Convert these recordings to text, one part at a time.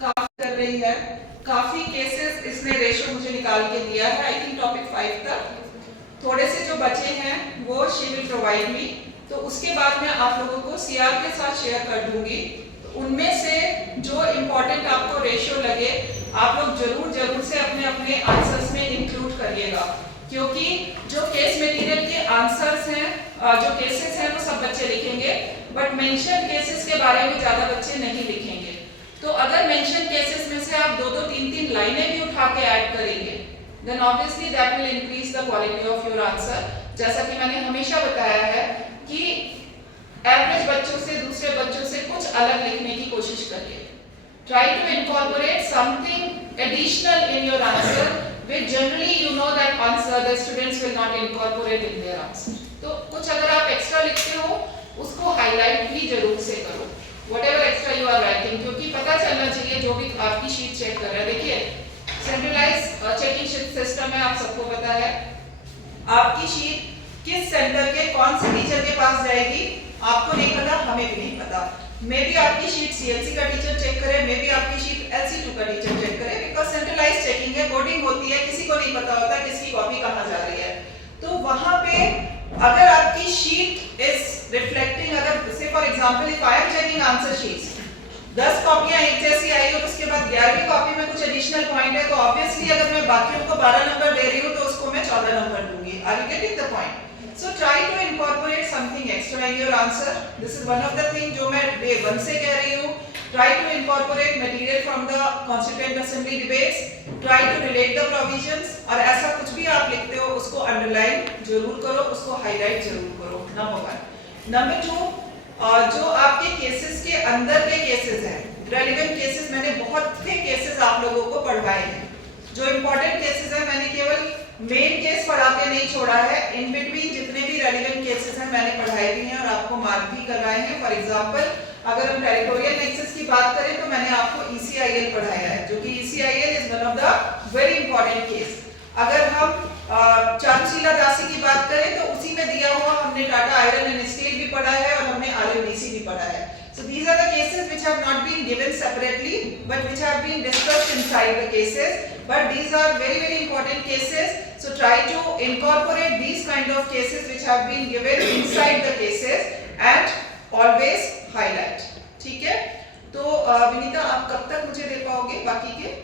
काफी कर रही है, काफी केसेस इसने रेशो मुझे निकाल के दिया है। आई थिंक टॉपिक 5 तक थोड़े से जो बचे हैं वो शी विल प्रोवाइड मी, तो उसके बाद मैं आप लोगों को सीआर के साथ शेयर कर दूंगी। तो उनमें से जो इम्पोर्टेंट आपको रेशो लगे आप लोग जरूर से अपने अपने आंसर्स में इंक्लूड करिएगा, क्योंकि जो केस मटेरियल के आंसर्स हैं, जो केसेस हैं वो सब बच्चे लिखेंगे, बट मेंशन केसेस के बारे में ज्यादा बच्चे नहीं लिखेंगे। तो अगर मेंशन केसेस में से आप 2-2, 3-3 लाइनें भी उठा के ऐड करेंगे, then obviously that will increase the quality of your answer. जैसा कि मैंने हमेशा बताया है कि एवरेज बच्चों से, दूसरे बच्चों से कुछ अलग लिखने की कोशिश करिए। Try to incorporate something additional in your answer, which generally you know that answer the students will not incorporate in their answer. तो कुछ अगर आप एक्स्ट्रा लिखते हो उसको हाईलाइट भी जरूर से करो, whatever extra you are writing, क्योंकि पता चलना चाहिए जो भी आपकी शीट चेक कर रहा है। देखिए सेंट्रलाइज चेकिंग सिस्टम है, आप सबको पता है। आपकी शीट किस सेंटर के कौन से टीचर के पास जाएगी आपको नहीं पता, हमें भी नहीं पता। मे भी आपकी शीट सीएलसी का टीचर चेक करे, मे भी आपकी शीट एलसी2 का टीचर चेक करे, बिकॉज सेंट्रलाइज चेकिंग है, कोडिंग होती है, किसी को नहीं पता होता किसकी कॉपी कहां जा रही है। तो वहां पे अगर आपकी शीट इज रिफ्लेक्टिंग, अगर से for example if I am checking answer sheets, 10 कॉपियां एक जैसी आई और उसके बाद 11वीं कॉपी में कुछ एडिशनल पॉइंट है, तो ऑब्वियसली अगर मैं बाकियों को 12 नंबर दे रही हूं तो उसको मैं 14 नंबर दूंगी। Are you getting the point? So try to incorporate something extra in your answer. This is one of the things जो मैं day 1 से कह रही हूँ। Try to incorporate material from the Constituent Assembly debates. Try to relate the provisions. और ऐसा कुछ भी आप लिखते हो उसको underline जरूर करो, उसको highlight जरूर करो। Number 1. Number 2, जो आपके cases के अंदर के cases हैं, relevant cases, मैंने बहुत से cases आप लोगों को पढ़वाए हैं। जो important cases हैं मैंने केवल मेन केस पढ़ा के नहीं छोड़ा है, इन बिटवीन जितने भी रेलेवेंट केसेस हैं मैंने पढ़ाए भी हैं और आपको मार्क भी करवाए हैं। फॉर एग्जांपल अगर हम टेरिटोरियल नेक्सस की बात करें तो मैंने आपको ईसीआईएल पढ़ाया है, जो कि ECIL is one of the very important case. अगर हम चारुशीला दासी की बात करें तो उसी में दिया हुआ हमने टाटा आयरन एंड स्टील भी पढ़ा है और हमने आरएमडीसी भी पढ़ा है। So these are the cases which have not been given separately, but which have been discussed inside the cases. But these are very important cases. So try to incorporate these kind of cases which have been given inside the cases and always highlight. ठीक है? तो विनीता आप कब तक मुझे दे पाओगे बाकी के?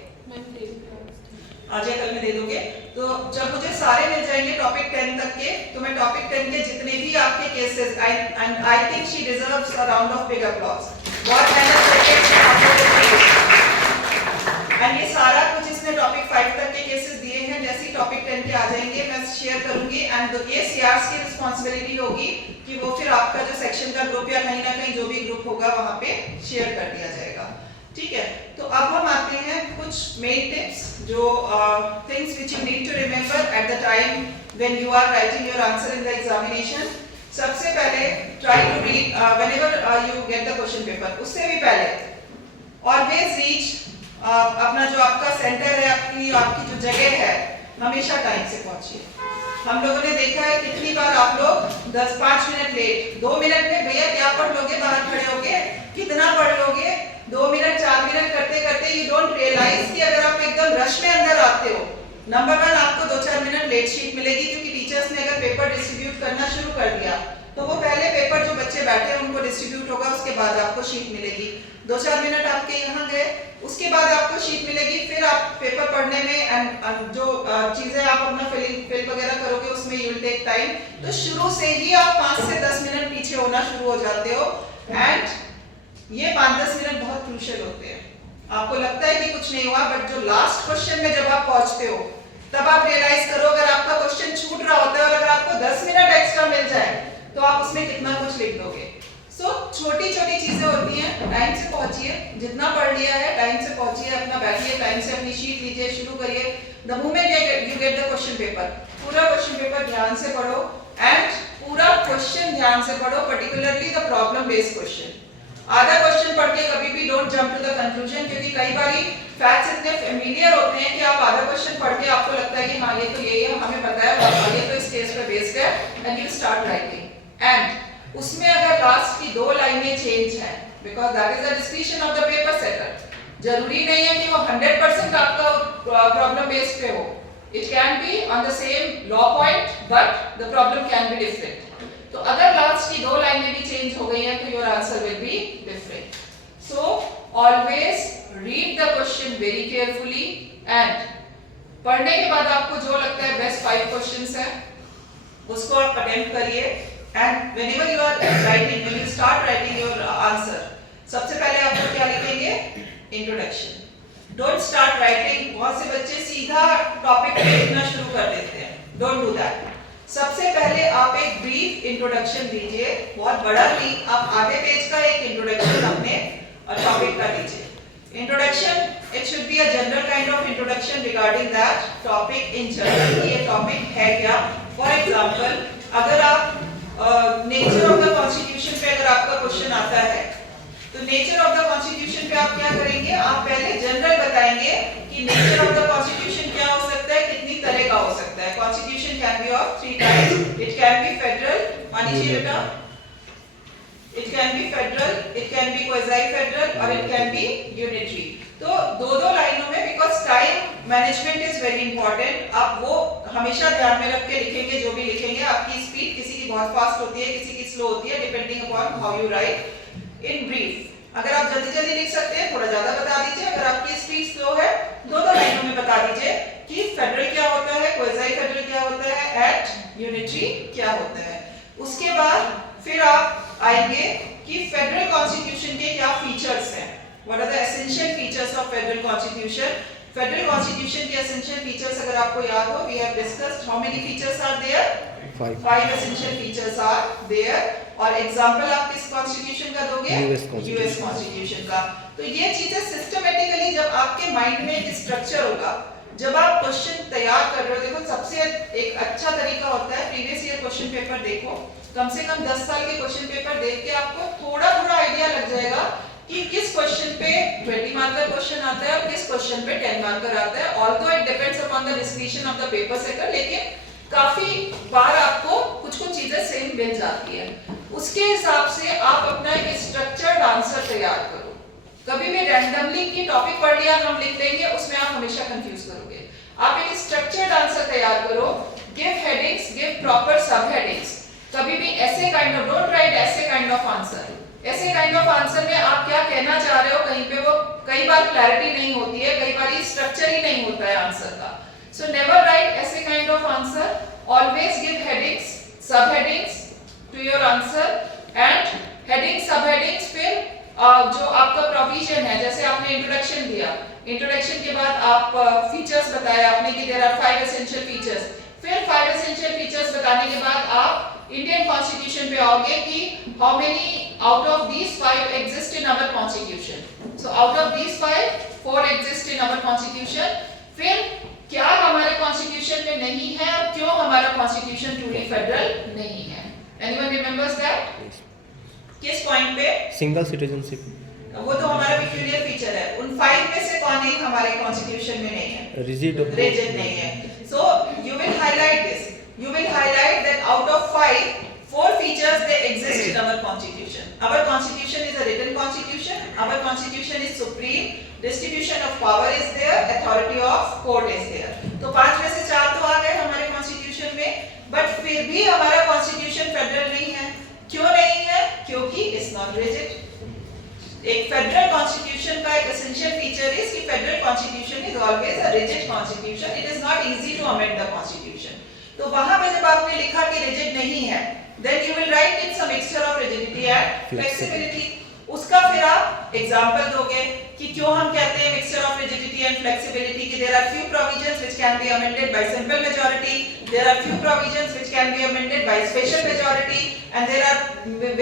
आज या कल में दे दोगे? तो जब मुझे सारे मिल जाएंगे टॉपिक 10 तक के, तो मैं टॉपिक 10 के जितने भी आपके cases, and I think she deserves a round of big applause. बहुत मेहनत करके एंड ये सारा कुछ इसने टॉपिक 5 तक के केसेस दिए हैं। जैसे टॉपिक 10 के आ जाएंगे मैं शेयर करूंगी, एंड ये सीआरएस की रिस्पांसिबिलिटी होगी कि वो फिर आपका जो सेक्शन का ग्रुप या कहीं ना कहीं जो भी ग्रुप होगा वहां पे शेयर कर दिया जाएगा। ठीक है, तो अब हम आते हैं कुछ मेन टिप्स, जो things which you need to remember at the time when you are writing your answer in the examination. सबसे पहले try to read whenever you get the question paper, उससे भी पहले ऑलवेज रीच अपना जो आपका centre है, आपकी जो जगह है, हमेशा टाइम से पहुंचिए। हम लोगों ने देखा है कितनी बार आप लोग 5 मिनट लेट, 2 मिनट में भैया क्या पढ़ लोगे, बाहर खड़े होगे कितना पढ़ लोगे, 2 मिनट 4 मिनट करते करते यू डोंट रियलाइज कि अगर आप एकदम रश में अंदर आते हो, नंबर 1 आपको 2-4 मिनट लेट शीट मिलेगी, क्योंकि टीचर्स ने अगर पेपर डिस्ट्रीब्यूट करना शुरू कर दिया तो वो पहले पेपर जो बच्चे बैठे हैं उनको डिस्ट्रीब्यूट होगा, उसके बाद आपको शीट मिलेगी। 2-4 मिनट आपके यहाँ गए, उसके बाद आपको शीट मिलेगी, फिर आप पेपर पढ़ने में एंड जो चीजें आप अपना फिल वगैरह करोगे उसमें यू विल टेक टाइम। तो शुरू से ही आप 5 से 10 मिनट पीछे होना शुरू हो जाते हो, एंड ये 5-10 मिनट बहुत क्रूशियल होते हैं। आपको लगता है कि कुछ नहीं हुआ, बट जो लास्ट क्वेश्चन में जब आप पहुंचते हो तब आप रियलाइज करो अगर आपका क्वेश्चन छूट रहा होता है और अगर आपको 10 मिनट एक्स्ट्रा मिल जाए तो आप उसमें कितना कुछ लिख दोगे। सो छोटी चीजें होती हैं, टाइम से पहुंचिए, जितना पढ़ लिया है टाइम से पहुंचिए, अपना बैठिए, टाइम से अपनी शीट लीजिए, शुरू करिए। The moment you get the question paper, पूरा क्वेश्चन पेपर ध्यान से पढ़ो, एंड पूरा क्वेश्चन ध्यान से पढ़ो, particularly the problem based question. आधा क्वेश्चन पढ़ के कभी भी don't jump to the conclusion, क्योंकि कई बारी फैक्ट्स इतने फेमिलियर होते हैं कि आप आधा क्वेश्चन पढ़ के आपको लगता है कि हाँ ये तो यही है, हमें पता है, और ये तो इस केस पे बेस्ड है, and you start writing, and उसमें अगर लास्ट की 2 लाइनें चेंज हैं, because that is the description of the paper setter, जरूरी नहीं है कि वो 100% आपका प्रॉब्लम बेस्ड पे हो. It can be on the same law point, but the problem can be different. तो अगर लास्ट की दो लाइनें भी चेंज हो गई हैं तो your answer will be different. So always read the question very carefully and पढ़ने के बाद आपको जो लगता है बेस्ट 5 क्वेश्चंस है उसको आप अटेम्प्ट करिए. And whenever you are writing, when you start writing your answer, सबसे पहले आपको क्या लिखेंगे? इंट्रोडक्शन. Don't start writing. बहुत से बच्चे सीधा टॉपिक पे लिखना शुरू कर देते हैं. Don't do that. सबसे पहले आप एक ब्रीफ इंट्रोडक्शन दीजिए. बहुत बड़ा नहीं, आप आधे पेज का एक इंट्रोडक्शन अपने टॉपिक का दीजिए. Introduction, it should be a general kind of introduction regarding that topic in general. ये topic है क्या? For example, अगर आप nature of the constitution पे अगर आपका क्वेश्चन आता है, तो nature of the constitution पे आप क्या करेंगे? आप पहले general बताएंगे कि nature of the constitution क्या हो सकता है, कितनी तरह का हो सकता है. Constitution can be of 3 types. It can be federal, मानिए बेटा. It can be federal, it can be quasi-federal, or it can be unitary. तो दो लाइनों में, because time management is very important, आप वो हमेशा ध्यान में रख के लिखेंगे. जो भी लिखेंगे, आपकी स्पीड किसी की बहुत फास्ट होती है, किसी की स्लो होती है, depending upon how you write. In brief, अगर आप जल्दी लिख सकते हैं, थोड़ा ज्यादा बता दीजिए. अगर आपकी स्पीड स्लो है, दो लाइनों में बता दीजिए कि फेडरल क्या होता है, क्वासी-फेडरल क्या होता है, एंड यूनिटरी क्या होता है. उसके बाद फिर आप आएंगे कि फेडरल कॉन्स्टिट्यूशन के क्या फीचर्स हैं. What are the essential features of federal constitution. Federal constitution के एसेंशियल फीचर्स अगर आपको याद हो, we have discussed how many features are there. 5 essential features are there. और एग्जांपल आप किस कॉन्स्टिट्यूशन का दोगे? यूएस कॉन्स्टिट्यूशन का. तो ये चीजें सिस्टमैटिकली जब आपके माइंड में एक स्ट्रक्चर होगा, जब आप क्वेश्चन तैयार कर रहे हो, देखो सबसे एक अच्छा तरीका होता है प्रीवियस ईयर क्वेश्चन पेपर देखो. कम से कम 10 साल के क्वेश्चन पेपर देख के आपको थोड़ा आइडिया लग जाएगा कि किस क्वेश्चन पे 20 मार्कर क्वेश्चन आता है और किस क्वेश्चन पे 10 मार्कर आता है. Although it depends upon the description of the paper setter, लेकिन काफी बार आपको कुछ चीजें सेम मिल जाती है. उसके हिसाब से आप अपना एक स्ट्रक्चर्ड आंसर तैयार करो. कभी भी रैंडमली की टॉपिक पढ़ लिया हम लिख देंगे, उसमें आप हमेशा कंफ्यूज करोगे. आप एक स्ट्रक्चर्ड आंसर तैयार करो. गिव हेडिंग्स, गिव प्रॉपर सब हेडिंग्स. कभी भी ऐसे काइंड ऑफ, डोंट राइट ऐसे काइंड ऑफ आंसर. ऐसे काइंड ऑफ आंसर में आप क्या कहना चाह रहे हो, कहीं पे वो कई बार क्लैरिटी नहीं होती है, कई बार ये स्ट्रक्चर ही नहीं होता है आंसर का. सो नेवर राइट ऐसे kind of answer. Always give headings, sub headings to your answer. And heading, sub headings, फिर जो आपका प्रोविजन है, जैसे आपने इंट्रोडक्शन दिया, इंट्रोडक्शन के बाद आप फीचर्स बताए आपने कि देयर आर 5 एसेंशियल फीचर्स. फिर 5 एसेंशियल फीचर्स बताने के बाद आप इंडियन कॉन्स्टिट्यूशन पे आओगे कि how many out of these 5 exist in our constitution. So out of these 5, 4 exist in our constitution. फिर क्या हमारे कॉन्स्टिट्यूशन में नहीं है और क्यों हमारा कॉन्स्टिट्यूशन ट्रूली फेडरल नहीं है. Anyone remembers that? किस पॉइंट पे? Single citizenship. वो तो हमारा पेक्यूलियर फीचर है. उन 5 में से कौन एक हमारे कॉन्स्टिट्यूशन में नहीं है? रिजिड नहीं है. So you will highlight this. You will highlight that out of 5, 4 features they exist in our constitution. Our constitution is a written constitution. Our constitution is supreme. Distribution of power is there. Authority of court is there. तो 5 में से 4 तो आ गए हमारे constitution में, but फिर भी हमारा constitution federal नहीं है. क्यों नहीं है? क्योंकि it's not rigid. एक फेडरल कॉन्स्टिट्यूशन का एक एसेंशियल फीचर है कि federal constitution is always a rigid constitution. It is not easy to amend the constitution. तो वहां पे जब आपने लिखा कि रिजिड नहीं है, then you will write in some mixture of rigidity and flexibility. उसका फिर आप एग्जांपल दोगे कि क्यों हम कहते हैं mixture of rigidity and flexibility. कि there are few provisions which can be amended by simple majority, there are few provisions which can be amended by special majority, and there are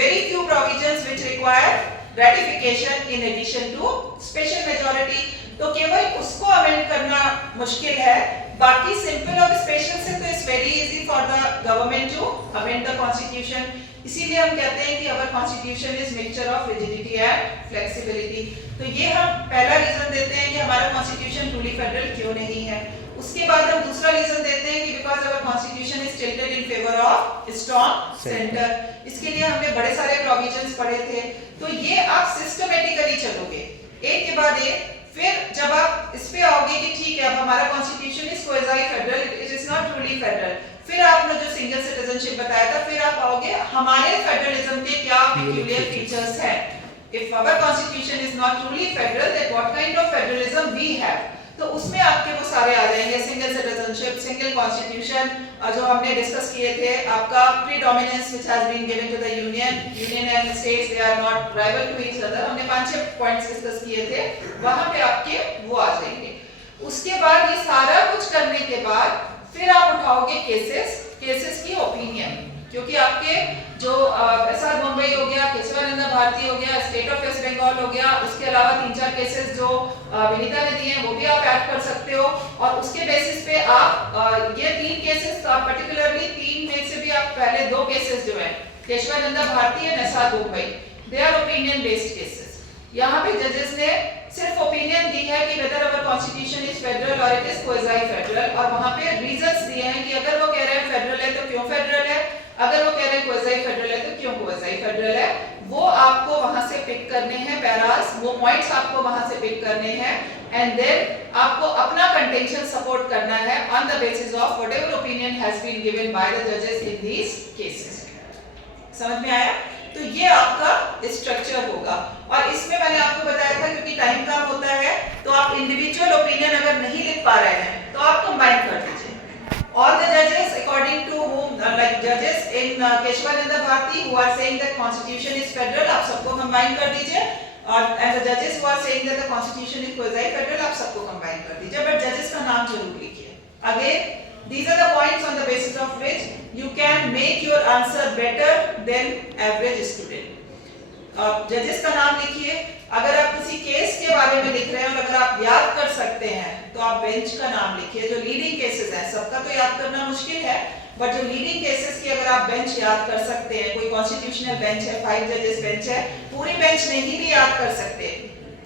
very few provisions which require ratification in addition to special majority. तो केवल उसको amend करना मुश्किल है, बाकी simple और special से तो it's very easy for the government to amend the constitution. इसीलिए हम कहते हैं कि our constitution is mixture of rigidity and flexibility. तो ये हम पहला रीजन देते हैं कि हमारा कॉन्स्टिट्यूशन ट्रूली फेडरल क्यों नहीं है. उसके बाद हम दूसरा रीजन देते हैं कि because our constitution is tilted in favour of strong centre. इसके लिए हमने बड़े सारे प्रोविजंस पढ़े थे. तो ये आप सिस्टमैटिकली चलोगे एक के बाद एक. फेडरल, फिर आपने जो सिंगल सिटीजनशिप बताया था, फिर आप आओगे हमारे फेडरलिज्म के क्या peculiar features हैं. If our constitution is not truly federal, then what kind of federalism we have? तो उसमें आपके वो सारे आ जाएंगे, सिंगल सिटीजनशिप, सिंगल कॉन्स्टिट्यूशन, जो हमने डिस्कस किए थे, आपका predominance which has been given to the union and states, they are not rival to each other, हमने 5-6 पॉइंट्स डिस्कस किए थे, वहां पे आपके वो आ जाएंगे. उसके बाद ये सारा कुछ करने के बाद फिर आप उठाओगे केसेस की ओपिनियन, क्योंकि आपके जो एसआर मुंबई हो गया, केशवानंद भारती हो गया, स्टेट ऑफ वेस्ट बंगाल हो गया, उसके अलावा 3-4 केसेस जो विनीता ने दिए हैं वो भी आप ऐड कर सकते हो, और उसके बेसिस पे आप ये 3 केसेस, आप पर्टिकुलरली 3 में से भी आप पहले 2 केसेस जो है केशवानंद भारती एंड एसआर मुंबई, they are opinion based cases. यहाँ पे जजेस ने सिर्फ ओपिनियन दी है कि whether our constitution is federal और इट इज क्वाज़ी फेडरल, और वहां पे रीजंस दिए हैं कि अगर वो कह रहे हैं फेडरल है तो क्यों फेडरल है, अगर वो कह रहे हैं क्वाज़ी फेडरल है तो क्यों क्वाज़ी फेडरल है. वो आपको वहां से पिक करने हैं पैरास, वो पॉइंट्स आपको वहां से पिक करने हैं, एंड देन आपको अपना कंटेंशन सपोर्ट करना है on the basis of whatever opinion has been given by the जजेस इन दीस केसेस. समझ में आया? तो ये आपका स्ट्रक्चर होगा, और इसमें मैंने आपको बताया था क्योंकि टाइम कम होता है तो आप इंडिविजुअल ओपिनियन अगर नहीं लिख पा रहे हैं तो आप कंबाइन कर दीजिए. All the judges according to whom like judges in Keshwananda Bharati who are saying that constitution is federal, आप सबको कंबाइन कर दीजिए, और and the judges who are saying that the constitution is quasi federal, आप सबको combine कर दीजिए, but जजेस का नाम जरूर लिखिए. Again, these are the points on the basis of which you can make your answer better than average student. जजेस का नाम लिखिए. अगर आप किसी केस के बारे में लिख रहे हैं और अगर आप याद कर सकते हैं तो आप बेंच का नाम लिखिए. जो लीडिंग केसेस हैं, सबका तो याद करना मुश्किल है, बट जो लीडिंग केसेस की अगर आप बेंच याद कर सकते हैं, कोई कॉन्स्टिट्यूशनल बेंच है, 5 जजेस बेंच है, पूरी बेंच नहीं भी याद कर सकते,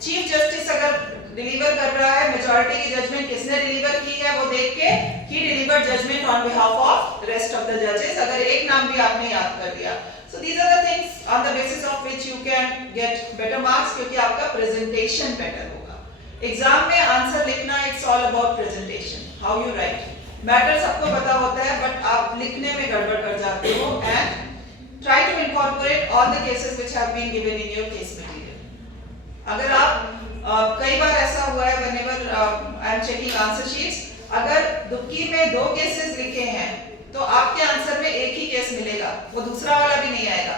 चीफ जस्टिस अगर डिलीवर कर रहा है, मेजॉरिटी की जजमेंट किसने डिलीवर की है वो देख के ही deliver judgement on behalf of rest of the जजेस, अगर एक नाम भी आपने याद कर दिया. So these are the things on the basis of which you can get better marks, क्योंकि आपका presentation better होगा. एग्जाम में आंसर लिखना, it's all about presentation, how you write. Matter सबको पता होता है, बट आप लिखने में गड़बड़ कर जाते हो. and try to incorporate all the cases which have been given in your case material. अगर आप कई बार ऐसा हुआ है whenever I am checking answer sheets, अगर दुक्की में 2 केसेस लिखे हैं तो आपके आंसर में एक ही केस मिलेगा, वो दूसरा वाला भी नहीं आएगा.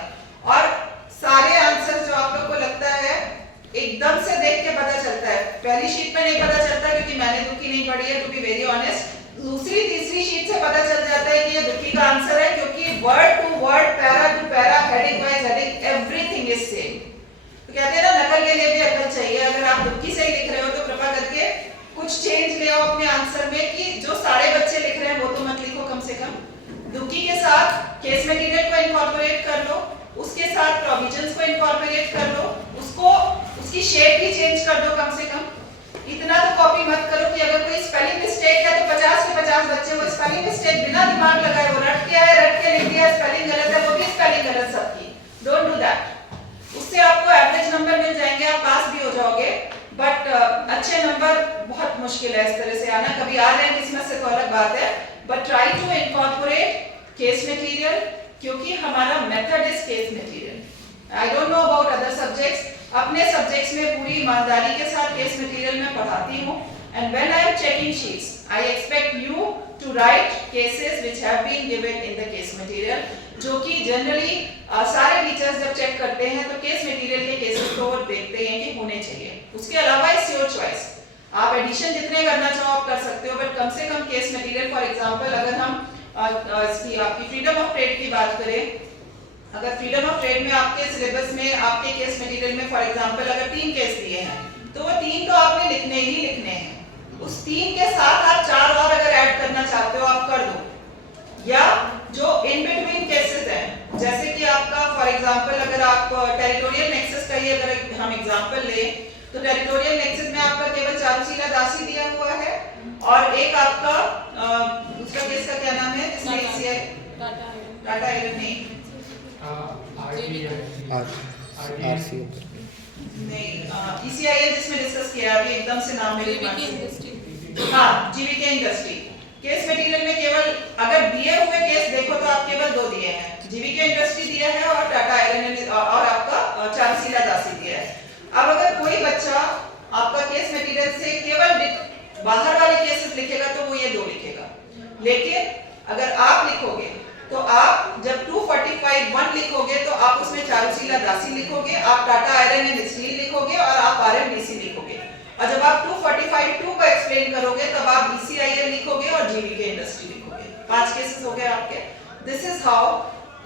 और सारे आंसर जो आप लोग को लगता है एकदम से देख के पता चलता है, पहली शीट में नहीं पता चलता क्योंकि मैंने दुक्की नहीं पढ़ी है, टू बी वेरी ऑनेस्ट. दूसरी तीसरी शीट से पता चल जाता है कि ये दुक्की का आंसर है, क्योंकि word to word, para to para, heading wise heading, everything is same. तो कहते हैं ना, नकल के लिए भी अकल चाहिए. अगर आप दुक्की से ही लिख रहे हो तो कृपा करके कुछ चेंज ले आओ अपने आंसर में, कि जो सारे बच्चे लिख रहे हैं वो तो मत लिखो, कम से कम दुक्की के साथ केस मटेरियल को इनकॉर्पोरेट कर लो, उसके साथ प्रोविजंस को इनकॉर्पोरेट कर लो, उसको उसकी शेप भी चेंज कर दो कम से कम. इतना तो कॉपी मत करो कि अगर कोई स्पेलिंग मिस्टेक है तो 50 के 50 बच्चे वो स्पेलिंग मिस्टेक बिना दिमाग लगाए वो रट के आए, रट के लिख दिया, स्पेलिंग गलत है, वो भी स्पेलिंग गलत सबकी. Don't do that. उससे आपको एवरेज नंबर मिल जाएंगे, आप पास भी हो जाओगे, बट अच्छे नंबर बहुत मुश्किल है इस तरह से आना. कभी आ जाए किस्मत से तो अलग बात है, but try to incorporate case material, क्योंकि हमारा method is case material. I don't know about other subjects, अपने सब्जेक्ट्स में पूरी ईमानदारी के साथ केस मटेरियल में पढ़ाती हूँ, and when I am checking sheets I expect you to write cases which have been given in the case material, जो कि जनरली सारे टीचर्स जब चेक करते हैं तो केस मटेरियल के केसेस को देखते हैं कि होने चाहिए. उसके अलावा इट्स योर चॉइस, आप एडिशन जितने करना चाहो आप कर सकते हो, बट कम से कम केस मटेरियल. फॉर एग्जांपल अगर हम इसकी आपकी फ्रीडम ऑफ ट्रेड की बात करें, अगर फ्रीडम ऑफ ट्रेड में आपके सिलेबस में आपके केस मटेरियल में फॉर एग्जांपल अगर 3 केस दिए हैं तो वो 3 तो आपने लिखने ही लिखने हैं. उस 3 के साथ आप 4 और अगर ऐड करना चाहते हो आप कर दो, या जो इन बिटवीन केसेस हैं, जैसे कि आपका फॉर एग्जांपल अगर आप टेरिटोरियल नेक्सस का ही अगर हम एग्जांपल लें तो टेरिटोरियल नेक्सस में आपका केवल चारुशीला दासी दिया हुआ है, और एक आपका दूसरा केस का क्या नाम है जिसमें ईसीआई टाटा आयरन नहीं ईसीआई जिसमें डिस्कस किया अभी एकदम से नाम मेरे दिमाग से, हाँ जीवीके इंडस्ट्री. केस मटेरियल में केवल अगर दिए हुए केस देखो तो आप केवल 2 दिए हैं, जीवीके इंडस्ट्री दिया है और टाटा आयरन और आपका चांसीला दासी दिया है। अब अगर कोई बच्चा आपका केस मटेरियल से केवल बाहर वाले केसेस लिखेगा तो वो ये 2 लिखेगा, लेकिन अगर आप लिखोगे तो आप जब 245(1) लिखोगे तो आप उसमें चारुशीला दासी लिखोगे, आप टाटा आयरन एंड स्टील लिखोगे और आप आरएमडीसी लिखोगे। और जब आप 245(2) को एक्सप्लेन करोगे तब आप बीसीआईएल लिखोगे और जीवीके इंडस्ट्री लिखोगे। 5 केसेस हो गए आपके। This is how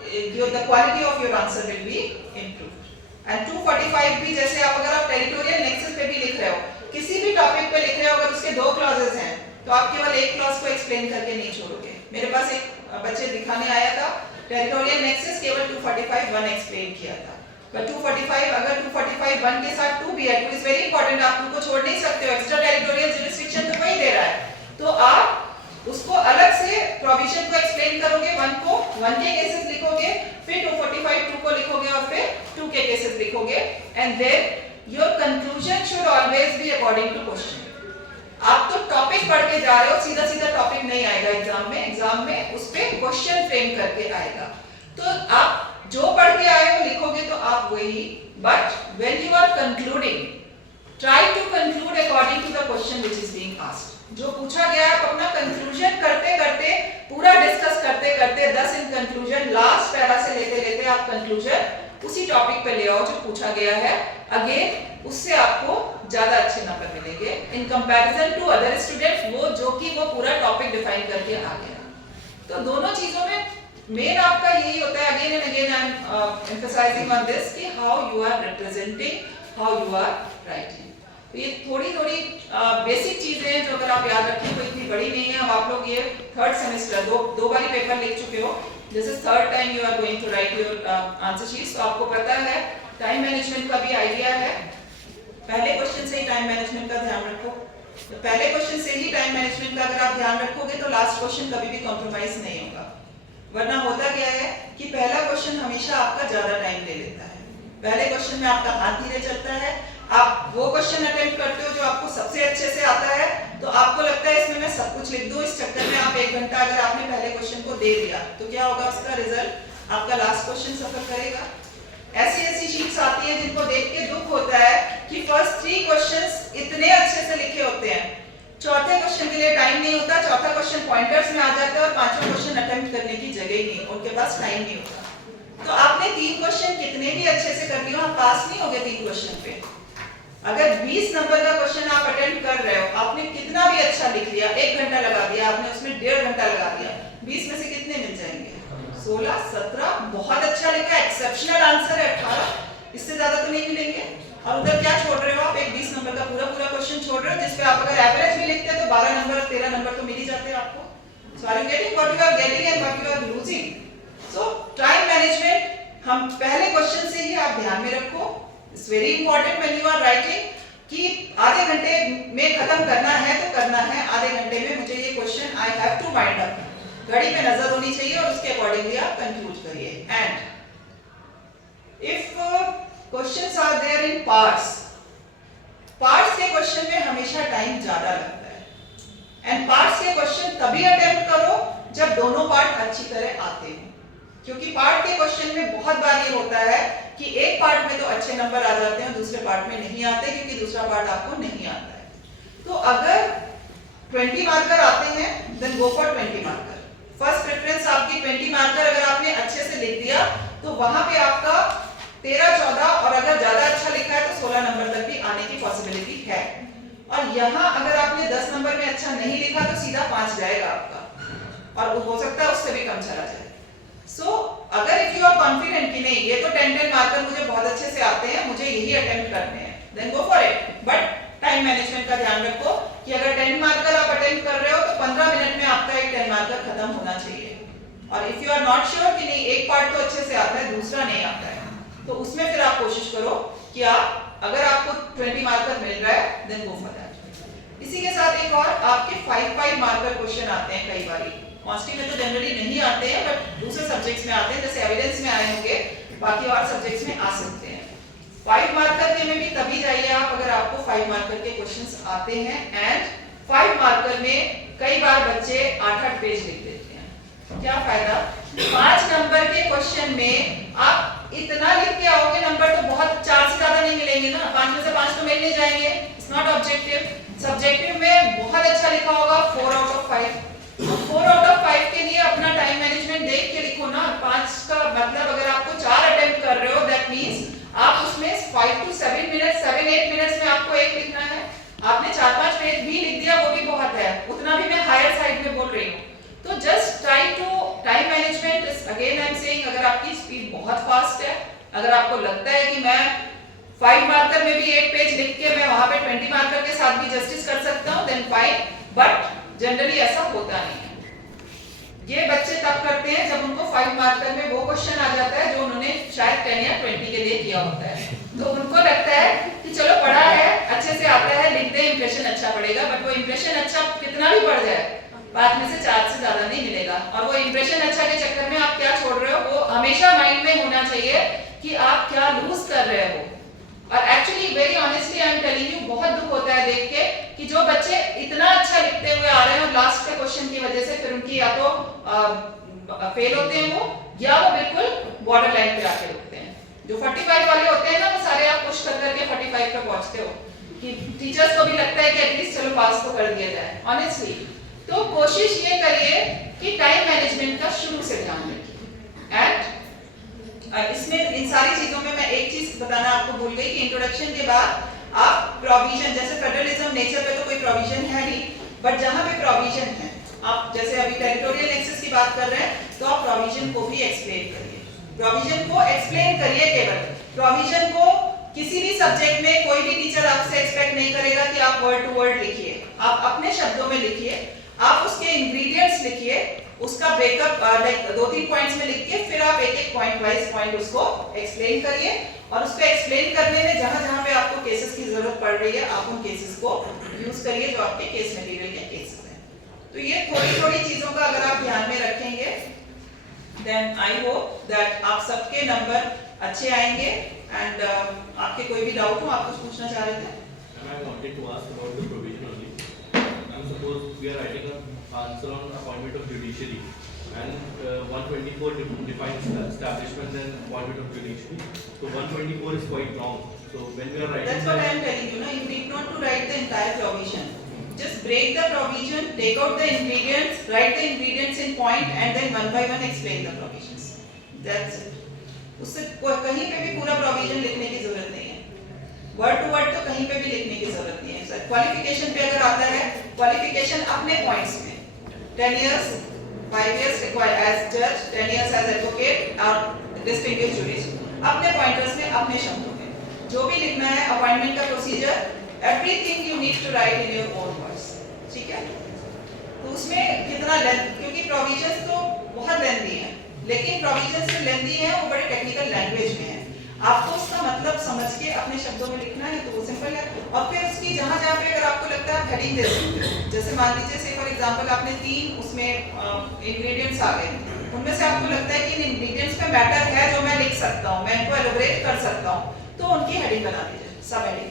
the quality of your answer will be improved. And 245 भी जैसे आप अगर आप टेरिटोरियल नेक्सस पे भी लिख रहे हो, किसी भी टॉपिक पे लिख रहे हो, अगर उसके 2 क्लॉजेस हैं तो आप केवल एक क्लॉज को एक्सप्लेन करके नहीं छोड़ोगे। मेरे पास एक बच्चे दिखाने आया था, टेरिटोरियल नेक्सस केवल 245(1) एक्सप्लेन किया था, पर 245 अगर 245(1) के साथ 2 भी है, 2 इज वेरी इंपॉर्टेंट, आप उनको छोड़ नहीं सकते हो, एक्स्ट्रा टेरिटोरियल जुरिसडिक्शन तो वही दे रहा है, तो आप उसको अलग से प्रोविजन को एक्सप्लेन करोगे, 1 को 1 के केसेस लिखोगे, फिर 245(2) को लिखोगे और फिर 2 के केसेस लिखोगे, and then your conclusion should always be according to question. आप तो टॉपिक पढ़ के जा रहे हो, सीधा सीधा टॉपिक नहीं आएगा एग्जाम में उस पे क्वेश्चन फ्रेम करके आएगा। तो आप जो पढ़ के आए हो लिखोगे तो आप वही, but when you are concluding try to conclude according to the question which is being asked. जो पूछा गया है आप अपना कंक्लूजन करते करते, पूरा डिस्कस करते करते 10 इन कंक्लूजन, लास्ट पैरा से लेते लेते आप कंक्लूजन उसी टॉपिक पे ले आओ जो पूछा गया है। अगेन उससे आपको ज्यादा अच्छे नंबर मिलेंगे in comparison to other students वो जो कि वो पूरा टॉपिक डिफाइन करके आ गया। तो दोनों चीजों में मेन आपका यही होता है, again and again I am emphasising on this कि how you are representing, how you are writing. तो ये थोड़ी थोड़ी बेसिक चीजें हैं जो अगर आप याद रखें तो इतनी बड़ी नहीं है। अब आप लोग ये 3rd सेमेस्टर दो बारी पेपर लिख चुके हो, this is 3rd time you are going to write your answer sheets, तो आपको पता है टाइम मैनेजमेंट का भी आइडिया है। पहले क्वेश्चन से ही टाइम मैनेजमेंट का ध्यान रखो, तो पहले क्वेश्चन से ही टाइम मैनेजमेंट का अगर आप ध्यान रखोगे तो लास्ट क्वेश्चन कभी भी कॉम्प्रोमाइज नहीं होगा। वरना होता क्या है कि पहला क्वेश्चन हमेशा आपका ज्यादा टाइम ले लेता है, पहले क्वेश्चन में आपका हाथ धीरे चलता है, आप वो क्वेश्चन अटेम्प्ट करते हो जो आपको सबसे अच्छे से आता है, तो आपको लगता है इसमें मैं सब कुछ लिख दूं, इस चक्कर में आप 1 घंटा अगर आपने पहले क्वेश्चन को दे दिया तो क्या होगा, उसका रिजल्ट आपका लास्ट क्वेश्चन सफर करेगा। ऐसी शीट्स आती हैं जिनको देख के दुख होता है कि फर्स्ट 3 क्वेश्चंस इतने अच्छे से लिखे होते हैं, चौथे क्वेश्चन के लिए टाइम नहीं होता, चौथा क्वेश्चन पॉइंटर्स में आ जाता है और 5वां क्वेश्चन अटेम्प्ट करने की जगह ही नहीं, उनके पास टाइम नहीं होता। तो आपने 3 क्वेश्चन कितने भी अच्छे से कर लियो, आप पास नहीं होगे 3 क्वेश्चन पे। अगर 20 नंबर का क्वेश्चन आप अटेम्प्ट कर रहे हो, आपने कितना भी अच्छा लिख लिया, 1 घंटा लगा दिया आपने उसमें, 1.5 घंटा लगा दिया, 20 में से कितने मिल जाएंगे, 16 17, बहुत अच्छा लिखा, एक्सेप्शनल आंसर है 18, इससे ज्यादा तो नहीं मिलेंगे। और उधर क्या छोड़ रहे हो आप, एक 20 नंबर का पूरा क्वेश्चन छोड़ रहे हो, जिसपे आप अगर एवरेज भी लिखते हैं तो 12 नंबर 13 नंबर तो मिल ही जाते हैं आपको। So are you getting what you are getting and what you are losing. So time management हम पहले क्वेश्चन से ही आप ध्यान में रखो, it's very important when you are writing कि आधे घंटे में खत्म करना है तो करना है, आधे घंटे में मुझे ये question I have to mind up, घड़ी पे नजर होनी चाहिए और उसके अकॉर्डिंगली आप कंक्लूड करिए। And if questions are there in parts के क्वेश्चन में हमेशा टाइम ज्यादा लगता है, एंड पार्ट्स के क्वेश्चन तभी अटेम्प्ट करो जब दोनों पार्ट अच्छी तरह आते हैं, क्योंकि पार्ट के क्वेश्चन में बहुत बार ये होता है कि एक पार्ट में तो अच्छे नंबर आ जाते हैं, दूसरे पार्ट में नहीं आते क्योंकि दूसरा पार्ट आपको नहीं आता है। तो अगर 20 मार्कर आते हैं then go for 20 marker. First preference आपकी 20 मार्कर, अगर आपने अच्छे से लिख दिया तो वहां पे आपका 13 14 और अगर ज्यादा अच्छा लिखा है तो 16 नंबर तक भी आने की पॉसिबिलिटी है। और यहाँ अगर आपने 10 नंबर में अच्छा नहीं लिखा तो सीधा 5 जाएगा आपका, और हो सकता है उससे भी कम चला जाए। सो अगर इफ यू आर कॉन्फिडेंट कि नहीं ये तो 10 मार्कर मुझे बहुत अच्छे से आते हैं, मुझे यही अटेम्प्ट करने हैं, then go for it. But time management का ध्यान रखो कि अगर 10 मार्कर आप अटेम्प्ट कर रहे हो तो 15 मिनट में आपका एक 10 मार्कर खत्म होना चाहिए। और if you are not sure कि नहीं एक पार्ट तो अच्छे से आता है दूसरा नहीं आता है, तो उसमें फिर आप कोशिश करो कि आप अगर आपको 20 मार्कर मिल रहा है देन गो फॉर दैट। इसी के साथ एक और आपके 5 मार्कर क्वेश्चन आते हैं कई बारी, कॉन्स्टी में तो जनरली नहीं आते हैं बट दूसरे सब्जेक्ट्स में आते हैं, जैसे एविडेंस में आए होंगे, बाकी और सब्जेक्ट्स में आ सकते हैं। 5 मार्कर के में भी तभी जाइए आप अगर आपको 5 मार्कर के क्वेश्चंस आते हैं, एंड 5 मार्कर में कई बार बच्चे 8-8 पेज लिख देते हैं। क्या फायदा? 5 नंबर के क्वेश्चन में आप इतना लिख के आओगे, नंबर तो बहुत 4 से ज्यादा नहीं मिलेंगे ना, 5 में से 5 तो मिल नहीं जाएंगे। It's not objective. सब्जेक्टिव में बहुत अच्छा लिखा होगा 4 आउट ऑफ 5। 4 आउट ऑफ 5 के लिए अपना टाइम मैनेजमेंट देख के लिखो ना। 5 का मतलब अगर आपको 4 अटेम्प्ट कर रहे हो, दैट मींस आप उसमें 5 to 7 मिनट्स 7-8 मिनट्स में आपको एक लिखना है। आपने 4-5 पेज भी लिख दिया, वो भी बहुत है, उतना भी मैं हायर साइड में बोल रही हूँ। तो just try to time management is again I am saying, अगर आपकी स्पीड बहुत फास्ट है, अगर आपको लगता है कि मैं 5 मार्कर में भी 8 पेज लिख के मैं वहां पे 20 मार्कर के साथ भी जस्टिस कर सकता हूं, देन फाइन, बट जनरली ऐसा होता नहीं है। ये बच्चे तब करते हैं जब उनको 5 मार्कर में वो क्वेश्चन आ जाता है जो उन्होंने शायद 10 या 20 के लिए किया होता है, तो उनको लगता है कि चलो पढ़ा है, अच्छे से आता है, लिख दे, इंप्रेशन अच्छा पड़ेगा। बट वो इंप्रेशन अच्छा कितना भी पड़ जाए, 5 में से 4 से ज्यादा नहीं मिलेगा। और वो इंप्रेशन अच्छा के चक्कर में आप क्या छोड़ रहे हो, वो हमेशा माइंड में होना चाहिए कि आप क्या लूज कर रहे हो। और actually very honestly I am telling you, बहुत दुख होता है देख के कि जो बच्चे इतना अच्छा लिखते हुए आ रहे हैं और लास्ट के क्वेश्चन की वजह से फिर उनकी या तो फेल होते हैं वो, या वो बिल्कुल बॉर्डर लाइन पे आके रुकते हैं। जो 45 वाले होते हैं ना, वो सारे आप पुश कर करके 45 पे पहुंचते हो कि टीचर्स को भी लगता है कि एटलीस्ट चलो पास तो कर दिया जाए ऑनेस्टली। तो कोशिश ये करिए कि टाइम मैनेजमेंट का शुरू से ध्यान रखिए। एंड इसमें इन सारी चीजों में मैं एक चीज बताना आपको भूल गई कि इंट्रोडक्शन के बाद आप प्रोविजन, जैसे फेडरलिज्म नेचर पे तो कोई प्रोविजन है नहीं, बट जहां पे प्रोविजन है, आप जैसे अभी टेरिटोरियल एक्सेस की बात कर रहे हैं, तो आप प्रोविजन को भी एक्सप्लेन करिए। प्रोविजन को एक्सप्लेन करिए। केवल प्रोविजन को किसी भी सब्जेक्ट में कोई भी टीचर आपसे एक्सपेक्ट नहीं करेगा कि आप वर्ड टू वर्ड लिखिए, आप अपने शब्दों में लिखिए, आप उसके इंग्रेडिएंट्स लिखिए, उसका ब्रेकअप लाइक 2-3 पॉइंट्स में लिख के फिर आप एक-एक पॉइंट वाइज पॉइंट उसको एक्सप्लेन करिए। और उसको एक्सप्लेन करने में जहां-जहां पे आपको केसेस की जरूरत पड़ रही है, आप उन केसेस को यूज करिए जो आपके केस मटेरियल के केसेस हैं। तो ये थोड़ी-थोड़ी चीजों का अगर आप ध्यान में रखेंगे, देन आई होप दैट आप सबके नंबर अच्छे आएंगे। एंड आपके कोई भी डाउट हो, आप कुछ पूछना चाह रहे थे? I wanted to ask about the provision only. And suppose we are writing an answer on appointment of judiciary, and 124 defines the establishment and appointment of judiciary. So 124 is quite long. So when we are writing, that's what I am telling you. No, you need not to write the entire provision. Just break the provision, take out the ingredients, write the ingredients in point, and then one by one explain the provisions. That's it. उससे कहीं पे भी पूरा provision लिखने की जरूरत नहीं है, वर्ड टू वर्ड तो कहीं पे भी लिखने की जरूरत नहीं है। सर क्वालिफिकेशन पे अगर आता है, क्वालिफिकेशन अपने पॉइंट्स में 10 years 5 years required as judge, 10 years as advocate और distinguished jurist, अपने पॉइंटर्स में अपने शब्दों में जो भी लिखना है, अपॉइंटमेंट का procedure, everything you need to write in your own words. ठीक है? तो उसमें कितना लेंथ, क्योंकि प्रोविजंस तो बहुत लेंथी है, लेकिन प्रोविजन से लेंथी है, वो बड़े टेक्निकल लैंग्वेज में है। आपको उसका मतलब समझ के अपने शब्दों में लिखना है, तो वो सिंपल है। और फिर उसकी जहां-जहां पे अगर आपको लगता है हेडिंग दे सकते हो, जैसे मान लीजिए से फॉर एग्जांपल आपने 3 उसमें इंग्रेडिएंट्स आ गए, उनमें से आपको लगता है कि इन इंग्रेडिएंट्स पे मैटर है जो मैं लिख सकता हूं, मैं इनको एलोबरेट कर सकता हूं, तो उनकी हेडिंग बना दीजिए, सब हेडिंग।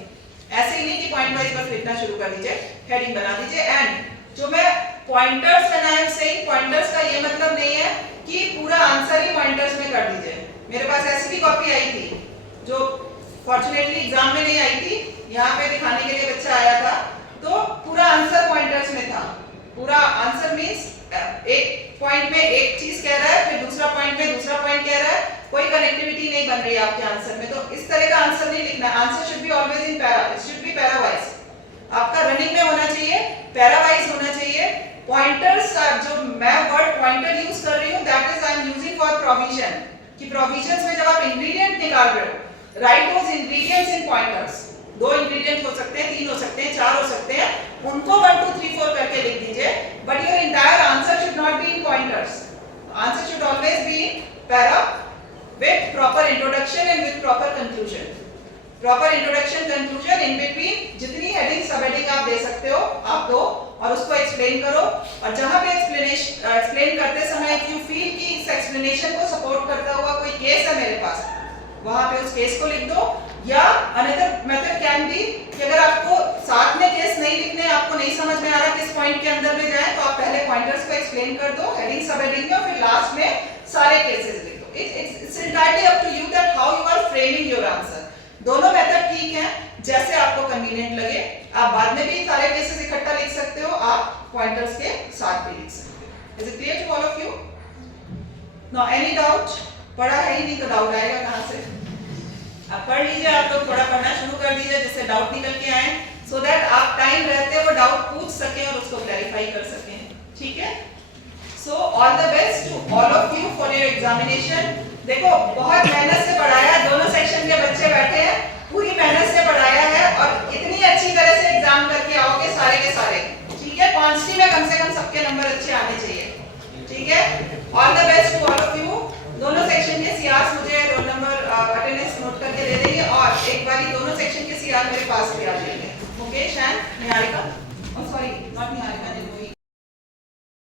ऐसे ही नहीं कि पॉइंट वाइज बस लिखना शुरू कर दीजिए, हेडिंग बना दीजिए। एंड जो मैं पॉइंटर्स बनाए से, पॉइंटर्स का ये मतलब नहीं है कि पूरा आंसर ही पॉइंटर्स में कर दीजिए। मेरे पास ऐसी भी कॉपी आई थी जो फॉर्चुनेटली एग्जाम में नहीं आई थी, यहाँ पे दिखाने के लिए बच्चा आया था, तो पूरा आंसर पॉइंटर्स में था। पूरा आंसर मींस एक पॉइंट में एक चीज कह रहा है, फिर दूसरा पॉइंट में दूसरा पॉइंट कह रहा है, कोई कनेक्टिविटी नहीं बन रही है आपके आंसर में। तो इस तरह का आंसर नहीं लिखना। Answer should be always in para, it should be para wise, आपका रनिंग में होना चाहिए, पैरा वाइज होना चाहिए। पॉइंटर्स का जो मैं वर्ड पॉइंटर यूज कर रही हूँ, that is I am using for provision, कि प्रोविजंस में जब आप इंग्रेडिएंट निकाल रहे हो, राइट दोस इंग्रेडिएंट्स इन पॉइंटर्स। 2 इंग्रेडिएंट हो सकते हैं, 3 हो सकते हैं, 4 हो सकते हैं, उनको 1 2 3 4 करके लिख दीजिए, but your entire answer should not be in pointers. Answer should always be in para with proper introduction and with proper conclusion. Proper introduction, conclusion, in between जितनी हेडिंग सब हेडिंग आप दे सकते हो आप दो, और उसको एक्सप्लेन करो। और जहां पे एक्सप्लेन करते समय इफ यू फील कि इस एक्सप्लेनेशन को सपोर्ट करता हुआ कोई केस है मेरे पास, वहां पे उस केस को लिख दो। या अनदर मेथड कैन बी कि अगर आपको साथ में केस नहीं लिखने, आपको नहीं समझ में आ रहा किस पॉइंट के अंदर में जाए, तो लास्ट में सारे केसेस लिख दो। It's entirely up to you that how you are framing your answer. दोनों मेथड ठीक है, जैसे आपको कन्वीनियंट लगे। आप बाद में भी सारे केसेस इकट्ठा लिख सकते हो, आप पॉइंटर्स के साथ भी लिख सकते हो। Is it clear to all of you? Now any doubt? पढ़ा है ही नहीं तो डाउट आएगा कहां से? अब पढ़ लीजिए, आप लोग थोड़ा पढ़ना शुरू कर दीजिए जिससे डाउट निकल के आए, सो दैट आप टाइम रहते वो डाउट पूछ सकें और उसको क्लैरिफाई कर सकें। ठीक है? So all the best to all of you for your examination. देखो बहुत मेहनत से पढ़ाया, दोनों सेक्शन के बच्चे बैठे हैं, पूरी मेहनत से पढ़ाया है और इतनी अच्छी तरह से एग्जाम करके आओगे सारे के सारे। ठीक है? क्वांटिटी में कम से कम सबके नंबर अच्छे आने चाहिए। ठीक है? All the best to all of you. दोनों सेक्शन के सीआर मुझे रोल नंबर अटेंडेंस नोट करके दे देंगे और एक बारी दोनों सेक्शन के सीआर मेरे पास भी आ जाएंगे। Mukesh and Niharika, sorry not Niharika,